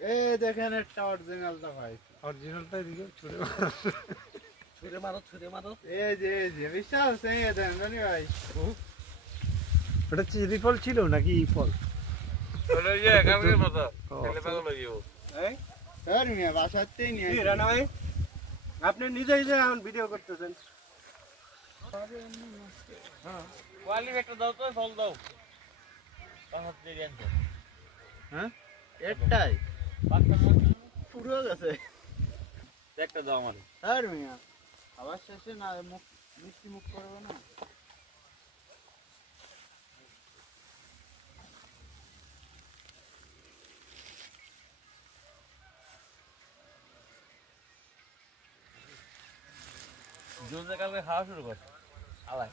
এই দেখেন একটা অরিজিনালটা ভাই, অরিজিনালটা এদিকে ছুড়ে মারো এই যে বিশ্বাস নেই দেন জানি ভাই। ওটা চেরি ফল ছিল নাকি ই ফল? স্যার মিয়া বাসাতেই নিয়ে কি রানা ভাই, আপনি নিজে নিজে এখন ভিডিও করতেছেন। হ্যাঁ একটাই পুরো গেছে একটা দাও আমার স্যার মিয়া, আবার শেষে না মুখ মিষ্টি মুখ করবে না। জোনে কালকে খাওয়া শুরু করছে আলাই